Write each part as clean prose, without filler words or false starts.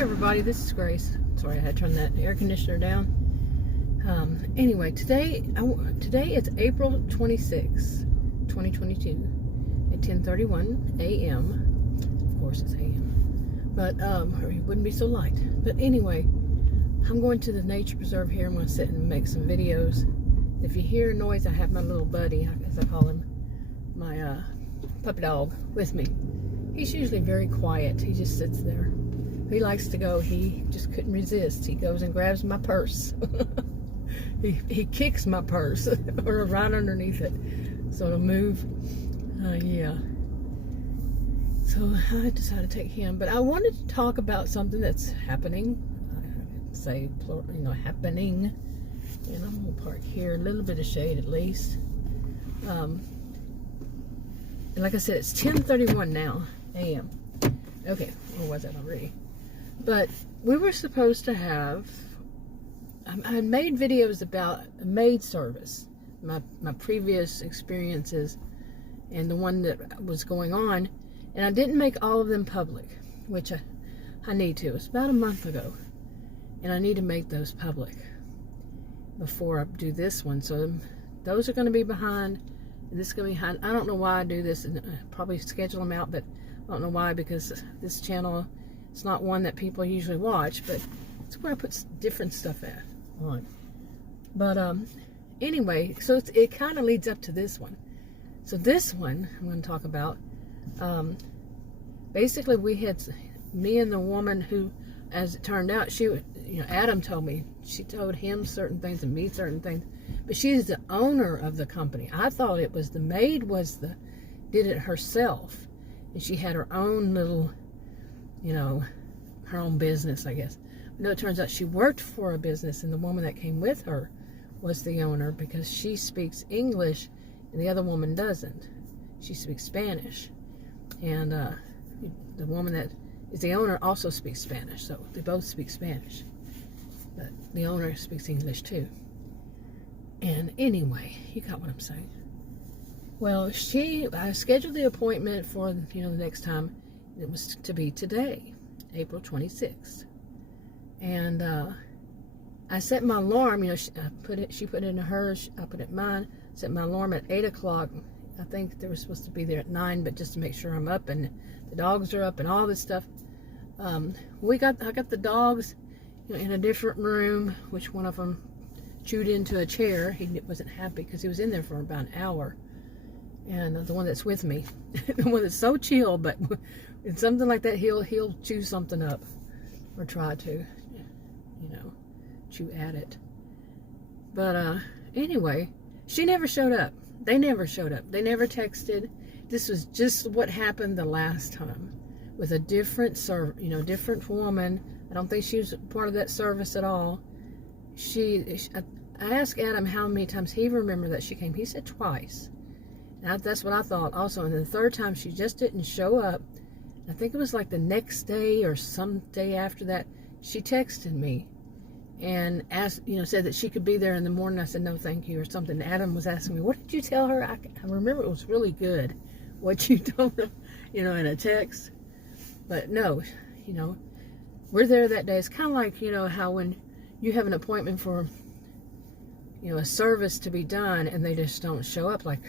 everybody, this is Grace. Sorry, I had to turn that air conditioner down. Anyway, today it's April 26, 2022 at 10:31 a.m. Of course it's a.m. But, or it wouldn't be so light. But anyway, I'm going to the nature preserve here. I'm going to sit and make some videos. If you hear noise, I have my little buddy, as I call him, my puppy dog, with me. He's usually very quiet. He just sits there. He likes to go. He just couldn't resist. He goes and grabs my purse. he kicks my purse or right underneath it, so it'll move. Yeah. So I decided to take him, but I wanted to talk about something that's happening. I say, happening. And I'm gonna park here, a little bit of shade at least. And like I said, it's 10:31 now a.m. Okay, or was that already? But we were supposed to have, I had made videos about a maid service, my previous experiences and the one that was going on, and I didn't make all of them public, which I need to. It's about a month ago, and I need to make those public before I do this one. So those are going to be behind, and this is going to be behind. I don't know why I do this, and probably schedule them out, but I don't know why, because this channel, it's not one that people usually watch, but it's where I put different stuff on. But anyway, so it kind of leads up to this one. So this one I'm going to talk about. Basically, we had me and the woman who, as it turned out, Adam told me, she told him certain things and me certain things, but she's the owner of the company. I thought it was the maid did it herself, and she had her own little, her own business, I guess. No, it turns out she worked for a business, and the woman that came with her was the owner, because she speaks English and the other woman doesn't. She speaks Spanish, and the woman that is the owner also speaks Spanish, so they both speak Spanish, but the owner speaks English too. And anyway, you got what I'm saying. Well, I scheduled the appointment for the next time. It was to be today, April 26th. And I set my alarm, she put it in hers, I put it in mine, set my alarm at 8 o'clock. I think they were supposed to be there at 9, but just to make sure I'm up and the dogs are up and all this stuff. I got the dogs in a different room, which one of them chewed into a chair. He wasn't happy because he was in there for about an hour. And the one that's with me, the one that's so chill, but in something like that, he'll chew something up, or try to, chew at it. But anyway, she never showed up. They never showed up. They never texted. This was just what happened the last time with a different different woman. I don't think she was part of that service at all. I asked Adam how many times he remembered that she came. He said twice. Now, that's what I thought also. And the third time, she just didn't show up. I think it was like the next day or some day after that, she texted me and asked, said that she could be there in the morning. I said, no, thank you, or something. Adam was asking me, what did you tell her? I remember it was really good, what you told them, in a text. But no, we're there that day. It's kind of like, how when you have an appointment for, a service to be done and they just don't show up, like,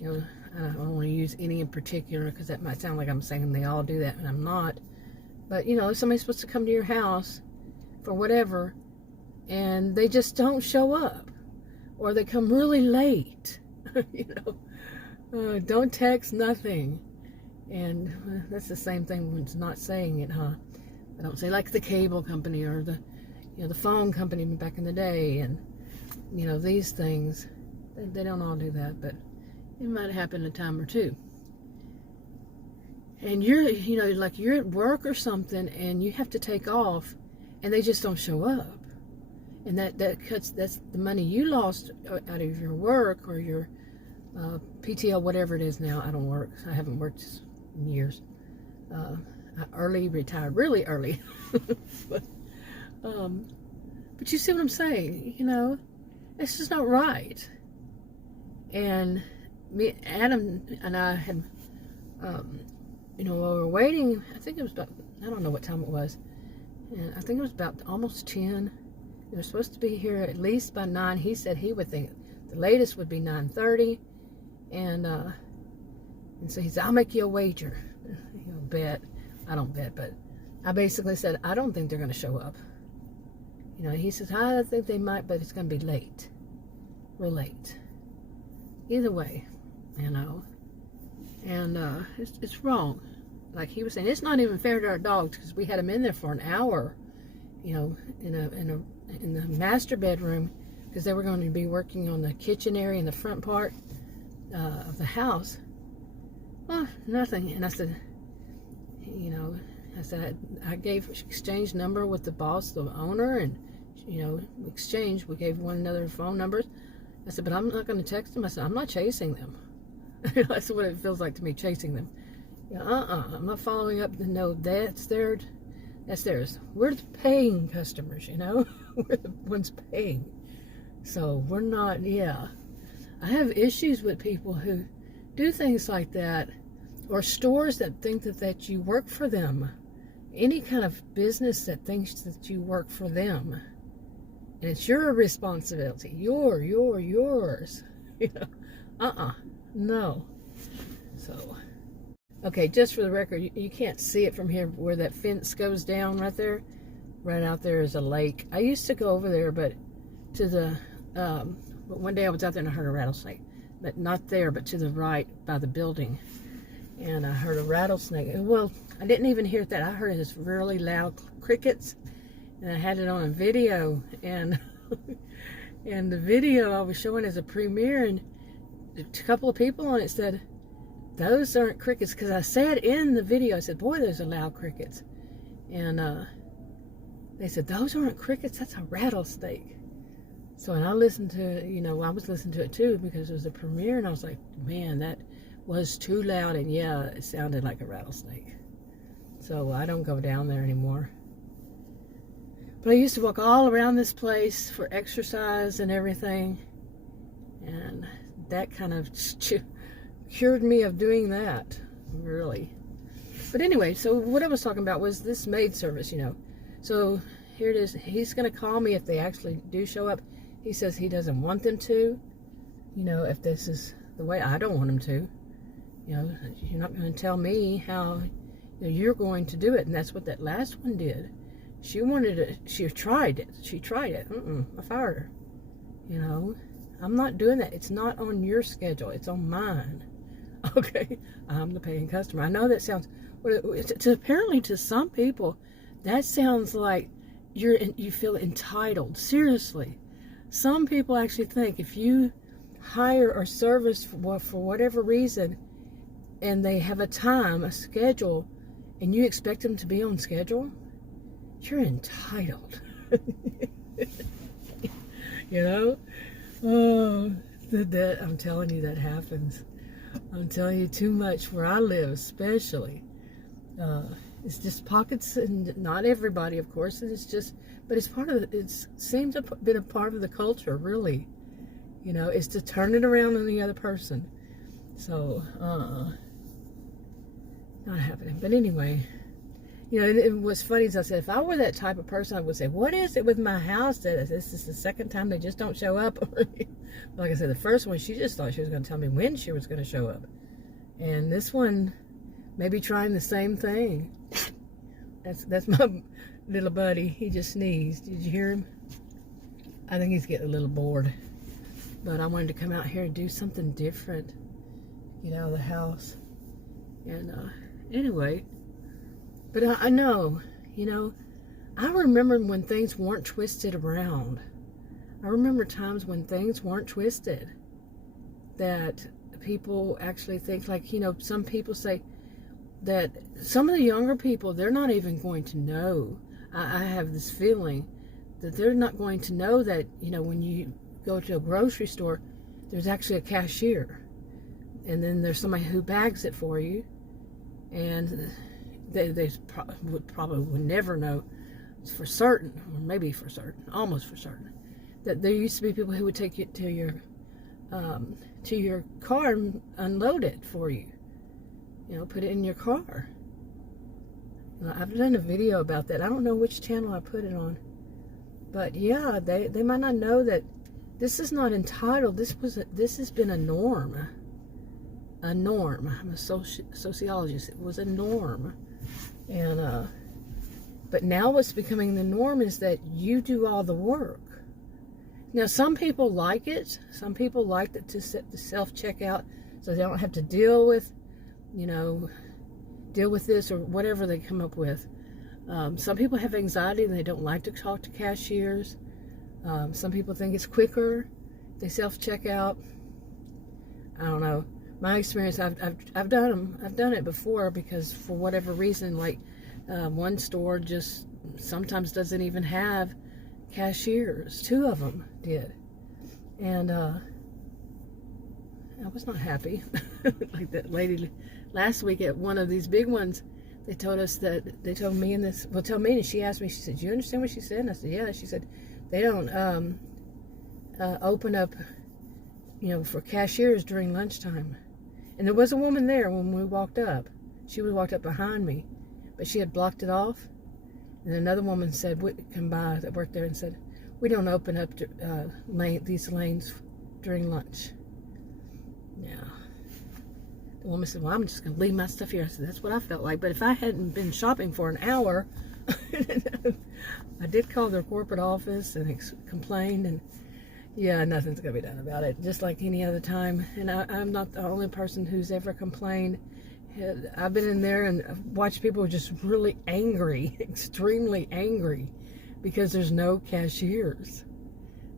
I don't want to use any in particular because that might sound like I'm saying they all do that, and I'm not. But, if somebody's supposed to come to your house for whatever, and they just don't show up, or they come really late, don't text, nothing. And that's the same thing when it's not saying it, huh? I don't say like the cable company or the phone company back in the day, and, these things, they don't all do that, but it might happen a time or two. And you're, like you're at work or something, and you have to take off, and they just don't show up. And that's the money you lost out of your work or your PTO, whatever it is now. I don't work. I haven't worked in years. I early retired, really early. but you see what I'm saying? It's just not right. And Adam and I had, while we were waiting, I think it was about, I don't know what time it was, And I think it was about almost 10. They were supposed to be here at least by 9. He said he would think the latest would be 9:30. And so he said, I'll make you a wager. Bet. I don't bet, but I basically said, I don't think they're going to show up. He says, I think they might, but it's going to be late. Real late. Either way, And it's wrong. Like he was saying, it's not even fair to our dogs, because we had them in there for an hour, in the master bedroom, because they were going to be working on the kitchen area in the front part of the house. Well, nothing. And I said, I gave exchange number with the boss, the owner, and we gave one another phone numbers. I said, but I'm not going to text them. I said, I'm not chasing them. That's what it feels like to me, chasing them. I'm not following up. No, that's theirs. We're the paying customers, we're the ones paying. So we're not, I have issues with people who do things like that, or stores that think that you work for them. Any kind of business that thinks that you work for them. And it's your responsibility. Yours. No. So, okay, just for the record, you can't see it from here where that fence goes down right there. Right out there is a lake. I used to go over there, but one day I was out there and I heard a rattlesnake. But not there, but to the right by the building. And I heard a rattlesnake. Well, I didn't even hear that. I heard this really loud crickets. And I had it on a video. And and the video I was showing as a premiere, and a couple of people on it said, those aren't crickets. Because I said in the video, I said, boy, those are loud crickets. And they said, those aren't crickets, that's a rattlesnake. So, and I listened to it, I was listening to it too, because it was a premiere, and I was like, man, that was too loud, and yeah, it sounded like a rattlesnake. So I don't go down there anymore. But I used to walk all around this place for exercise and everything, and that kind of cured me of doing that, really. But anyway, so what I was talking about was this maid service, So here it is. He's going to call me if they actually do show up. He says he doesn't want them to, if this is the way. I don't want them to. You're not going to tell me how you're going to do it. And that's what that last one did. She wanted it. She tried it. I fired her. I'm not doing that. It's not on your schedule. It's on mine. Okay? I'm the paying customer. I know that sounds, apparently to some people, that sounds like you feel entitled. Seriously. Some people actually think if you hire or service for whatever reason, and they have a schedule, and you expect them to be on schedule, you're entitled. Oh, that I'm telling you, that happens. I'm telling you, too much where I live, especially. It's just pockets, and not everybody, of course. And but it's part of it seems to have been a part of the culture, really. Is to turn it around on the other person. So, not happening. But anyway, and what's funny is I said, if I were that type of person, I would say, what is it with my house that this is the second time they just don't show up? Like I said, the first one, she just thought she was going to tell me when she was going to show up. And this one, maybe trying the same thing. That's my little buddy. He just sneezed. Did you hear him? I think he's getting a little bored. But I wanted to come out here and do something different. Get out of the house. And anyway. But I know, I remember when things weren't twisted around. I remember times when things weren't twisted. That people actually think, like, some people say that some of the younger people, they're not even going to know. I have this feeling that they're not going to know that, when you go to a grocery store, there's actually a cashier. And then there's somebody who bags it for you. And they probably would never know for certain, or maybe for certain, almost for certain, that there used to be people who would take you to your car and unload it for you. Put it in your car. I've done a video about that. I don't know which channel I put it on. But yeah, they might not know that this is not entitled. This has been a norm. A norm. I'm a sociologist. It was a norm. And but now what's becoming the norm is that you do all the work. Now some people like it. Some people like it to self-check out so they don't have to deal with this or whatever they come up with. Some people have anxiety and they don't like to talk to cashiers. Some people think it's quicker. They self-check out. I don't know. My experience, I've done it before because for whatever reason, like one store just sometimes doesn't even have cashiers. 2 of them did, and I was not happy. Like that lady last week at one of these big ones. They told me and she asked me, she said, "Do you understand what she said?" And I said, "Yeah." She said, "They don't open up, for cashiers during lunchtime." And there was a woman there when we walked up. She walked up behind me, but she had blocked it off. And another woman said, come by that worked there and said, "We don't open up these lanes during lunch." Yeah. The woman said, "Well, I'm just going to leave my stuff here." I said, "That's what I felt like. But if I hadn't been shopping for an hour," I did call their corporate office and complained, and yeah, nothing's going to be done about it. Just like any other time. And I'm not the only person who's ever complained. I've been in there and watched people just really angry, extremely angry, because there's no cashiers.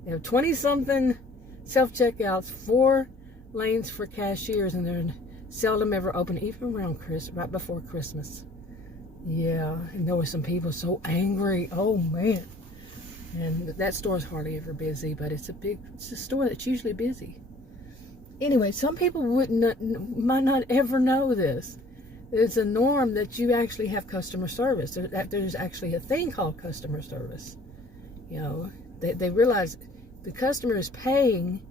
They have 20-something self-checkouts, 4 lanes for cashiers, and they're seldom ever open, even around right before Christmas. Yeah, and there were some people so angry. Oh man. And that store's hardly ever busy, but it's a store that's usually busy. Anyway, some people might not ever know this. It's a norm that you actually have customer service. There's actually a thing called customer service. They realize the customer is paying,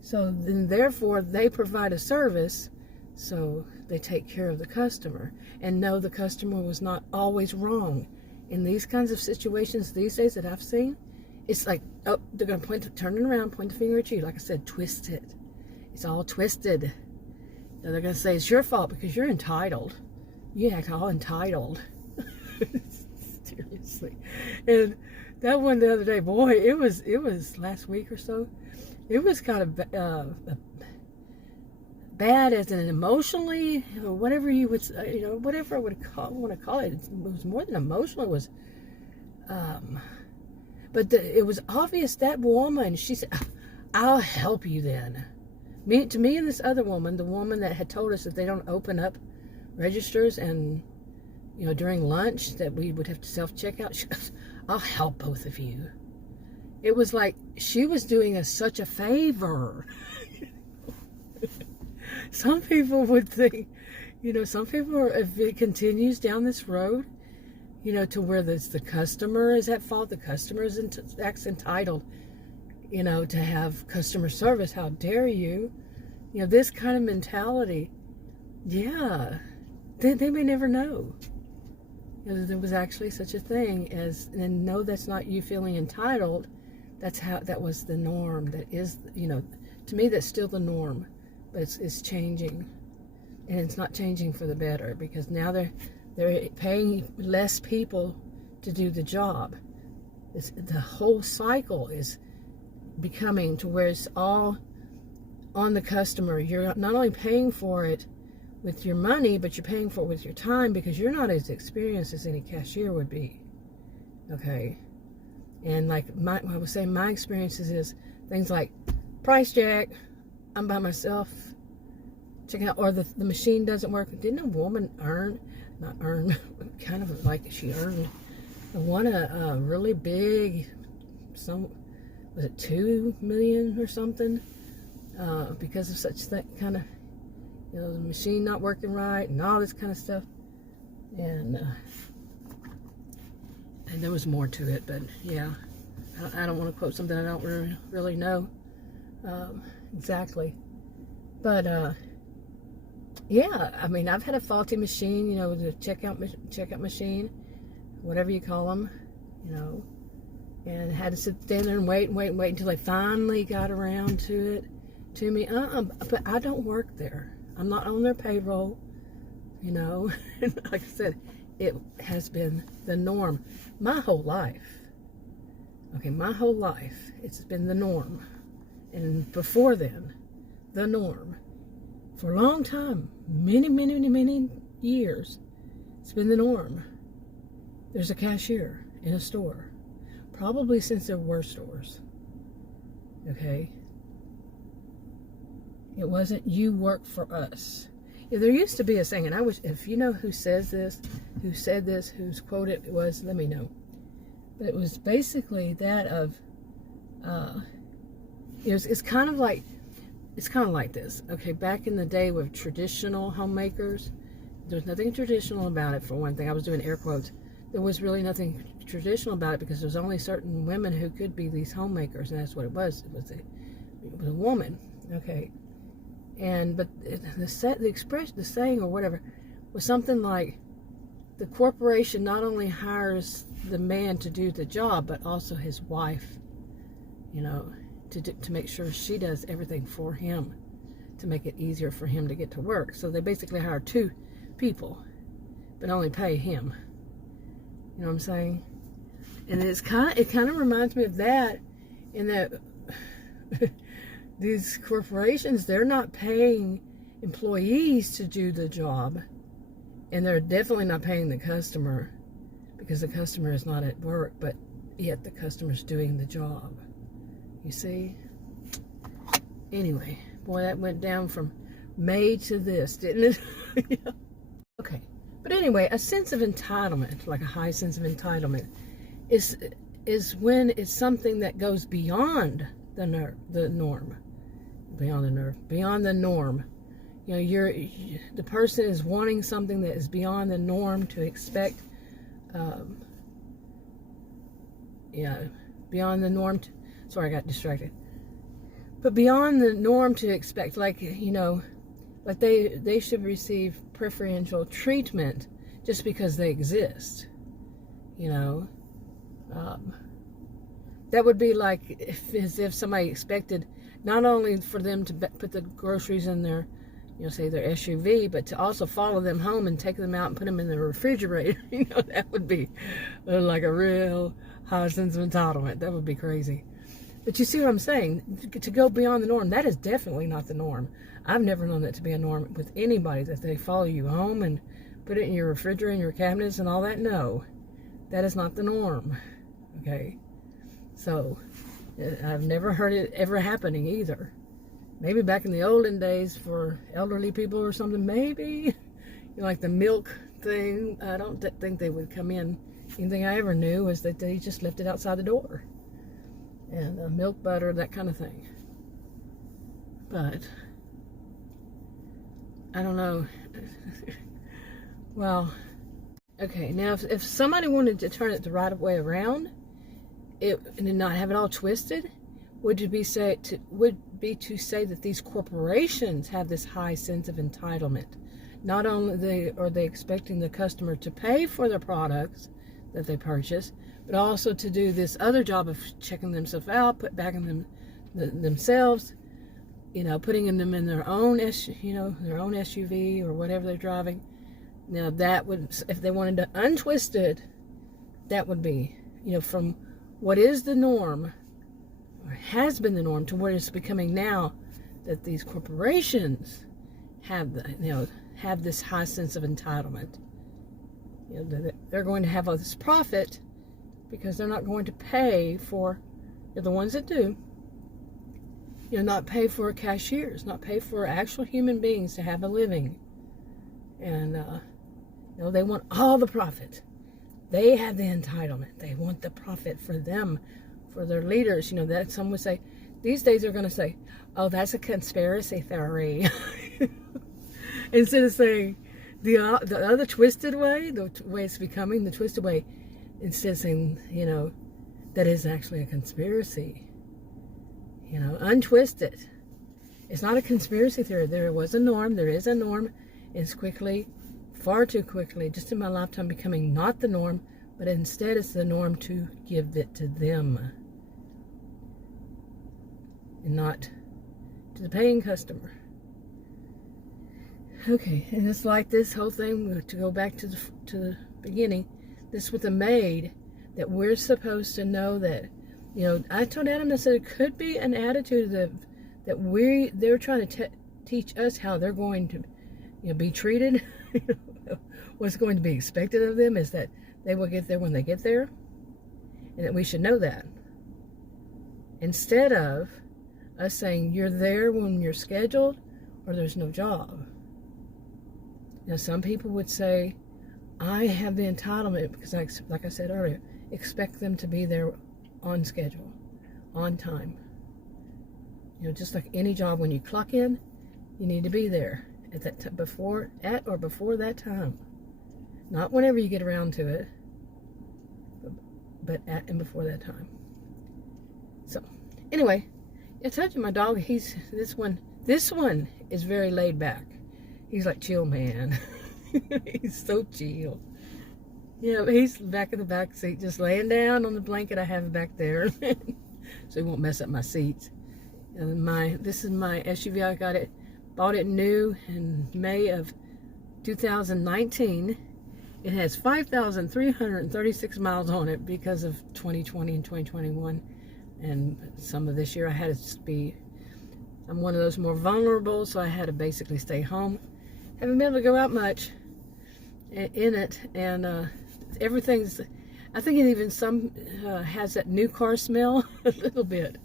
so then therefore they provide a service. So they take care of the customer and know the customer was not always wrong. In these kinds of situations these days that I've seen, it's like, oh, they're going to turn it around, point the finger at you. Like I said, twist it. It's all twisted. They're going to say, it's your fault because you're entitled. You act all entitled. Seriously. And that one the other day, boy, it was last week or so. It was kind of bad as an emotionally, or whatever you would, whatever I want to call it. It was more than emotional. It was, but it was obvious that woman. She said, "I'll help you then." To me and this other woman, the woman that had told us that they don't open up registers and during lunch that we would have to self-checkout. She goes, "I'll help both of you." It was like she was doing us such a favor. Some people would think, some people, if it continues down this road, to where the customer is at fault, the customer acts entitled, to have customer service. How dare you? This kind of mentality. Yeah, they may never know. There was actually such a thing as, and no, that's not you feeling entitled. That was the norm. That is, to me, that's still the norm. But it's changing, and it's not changing for the better, because now they're paying less people to do the job. The whole cycle is becoming to where it's all on the customer. You're not only paying for it with your money, but you're paying for it with your time, because you're not as experienced as any cashier would be. Okay, and like I was saying, my experiences is things like price jack. I'm by myself, checking out, or the machine doesn't work. Didn't a woman kind of like she earned, won a really big, was it 2 million or something, because of such kind of, the machine not working right and all this kind of stuff. And there was more to it, but yeah, I don't want to quote something I don't really know. Exactly. But Yeah, I mean, I've had a faulty machine, you know, the checkout machine, whatever you call them, you know, and had to stand there and wait until they finally got around to me. But I don't work there. I'm not on their payroll, you know. Like I said, it has been the norm my whole life. Okay, my whole life, it's been the norm. And before then, the norm. For a long time, many years, it's been the norm. There's a cashier in a store. Probably since there were stores. Okay? It wasn't, you work for us. Yeah, there used to be a saying, and I wish, if you know who says this, who said this, whose quote it was, let me know. But it was basically that of, it's kind of like this. Okay, back in the day with traditional homemakers, there's nothing traditional about it, for one thing. I was doing air quotes. There was really nothing traditional about it because there's only certain women who could be these homemakers, and that's what it was. It was a woman. Okay. But the saying or whatever was something like, the corporation not only hires the man to do the job, but also his wife, you know, to make sure she does everything for him, to make it easier for him to get to work. So they basically hire two people, but only pay him. You know what I'm saying? And it kind of reminds me of that, in that these corporations, they're not paying employees to do the job, and they're definitely not paying the customer, because the customer is not at work, but yet the customer's doing the job. You see? Anyway, boy, that went down from May to this, didn't it? Yeah. Okay. But anyway, a sense of entitlement, like a high sense of entitlement, is when it's something that goes beyond the norm. Beyond the norm. You know, the person is wanting something that is beyond the norm to expect. Beyond the norm. Sorry, I got distracted. But beyond the norm to expect, like, you know, like they should receive preferential treatment just because they exist. You know, that would be like as if somebody expected not only for them to put the groceries in their, you know, say their SUV, but to also follow them home and take them out and put them in the refrigerator. You know, that would be like a real high sense of entitlement. That would be crazy. But you see what I'm saying? To go beyond the norm, that is definitely not the norm. I've never known that to be a norm with anybody, that they follow you home and put it in your refrigerator and your cabinets and all that. No, that is not the norm. Okay? So, I've never heard it ever happening either. Maybe back in the olden days for elderly people or something, maybe. You know, like the milk thing, I don't think they would come in. Anything I ever knew was that they just left it outside the door. And milk, butter, that kind of thing. But I don't know. Well, okay. Now, if somebody wanted to turn it the right way around, and not have it all twisted, would be to say that these corporations have this high sense of entitlement. Not only are they expecting the customer to pay for the products that they purchase, but also to do this other job of checking themselves out, put back in themselves, you know, putting them in their own their own SUV or whatever they're driving. Now that would, if they wanted to untwist it, that would be, you know, from what is the norm, or has been the norm, to what it's becoming now, that these corporations have this high sense of entitlement. You know, they're going to have all this profit because they're not going to pay for, the ones that do, you know, not pay for cashiers, not pay for actual human beings to have a living. And, you know, they want all the profit. They have the entitlement. They want the profit for them, for their leaders. You know, that some would say, these days they're going to say, oh, that's a conspiracy theory. Instead of saying the other twisted way, the way it's becoming, the twisted way, instead of saying, you know, that is actually a conspiracy. You know, untwist it. It's not a conspiracy theory. There was a norm. There is a norm. It's quickly, far too quickly, just in my lifetime, becoming not the norm, but instead it's the norm to give it to them and not to the paying customer. Okay, and it's like this whole thing, to go back to the beginning, this with the maid, that we're supposed to know that, you know, I told Adam, I said it could be an attitude that they're trying to teach us how they're going to, you know, be treated. What's going to be expected of them is that they will get there when they get there, and that we should know that. Instead of us saying, you're there when you're scheduled, or there's no job. Now, some people would say, I have the entitlement, because like I said earlier, expect them to be there on schedule, on time. You know, just like any job, when you clock in, you need to be there at that before that time. Not whenever you get around to it, but at and before that time. So, anyway, I told you my dog, this one is very laid back. He's like, chill, man. He's so chill. Yeah, he's back in the back seat, just laying down on the blanket I have back there, so he won't mess up my seats. And this is my SUV. Bought it new in May of 2019. It has 5,336 miles on it because of 2020 and 2021, and some of this year I had to be. I'm one of those more vulnerable, so I had to basically stay home. Haven't been able to go out much in it, and everything's, I think it even has that new car smell a little bit,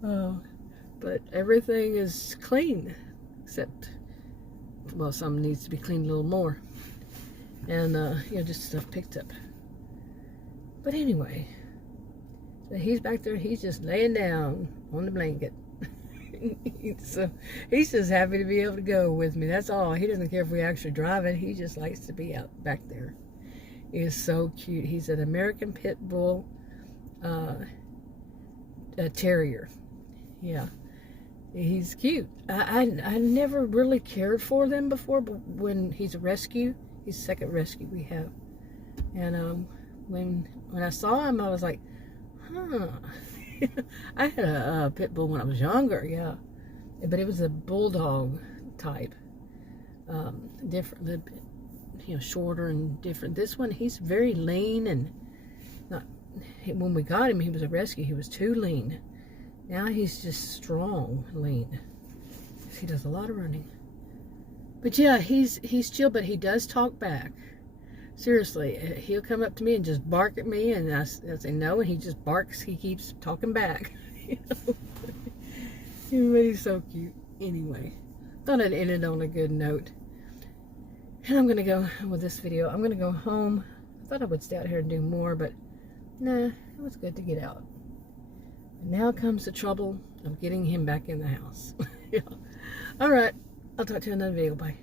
but everything is clean, except, well, some needs to be cleaned a little more, and you know, just stuff picked up. But anyway, so he's back there, he's just laying down on the blanket. So he's just happy to be able to go with me. That's all. He doesn't care if we actually drive it. He just likes to be out back there. He is so cute. He's an American Pit Bull Terrier. Yeah, he's cute. I never really cared for them before, but when he's a rescue, he's the second rescue we have. And when I saw him, I was like, huh. I had a pit bull when I was younger, yeah, but it was a bulldog type, different, you know, shorter and different. This one, he's very lean, and not. When we got him, he was a rescue. He was too lean. Now he's just strong, lean. He does a lot of running. But yeah, he's chill, but he does talk back. Seriously, he'll come up to me and just bark at me, and I say no, and he just barks. He keeps talking back. You know? But he's so cute. Anyway, thought I'd end it on a good note. And I'm going to go, with this video, I'm going to go home. I thought I would stay out here and do more, but nah, it was good to get out. And now comes the trouble of getting him back in the house. Yeah. All right, I'll talk to you in another video. Bye.